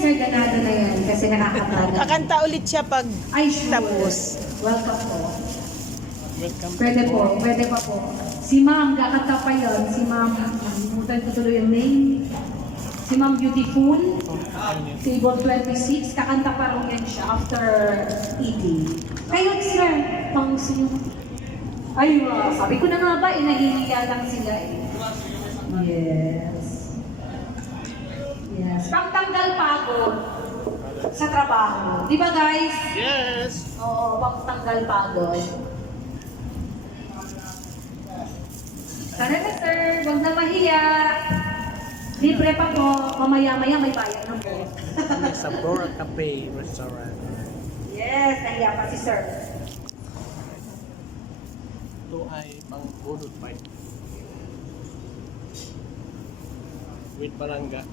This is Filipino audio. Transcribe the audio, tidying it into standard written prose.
Sir Ganado na yan kasi nakakataga. Kakanta ulit siya pag Ay, sure. tapos. Welcome po. Welcome. Pwede pa po. Si Ma'am, kakanta pa yun. Si Ma'am, nakalimutan ko tuloy yung name. Si Ma'am Beautiful, table 26, kakanta pa rin yan siya after eating. Kayo, sir, pang gusto nyo. Ay, sabi ko na nga ba, nahihiya lang sila eh. Yes. Yes. Pagtanggal pagod sa trabaho. Di ba guys? Yes! Oo, pagtanggal pagod. Sana na sir, huwag na mahiya. Libre pa po, mamaya-maya may bayad na po. Sa Bora Cafe Restaurant. Yes, nahiya pa si sir. Ito ay pang bunot bike. With barangga.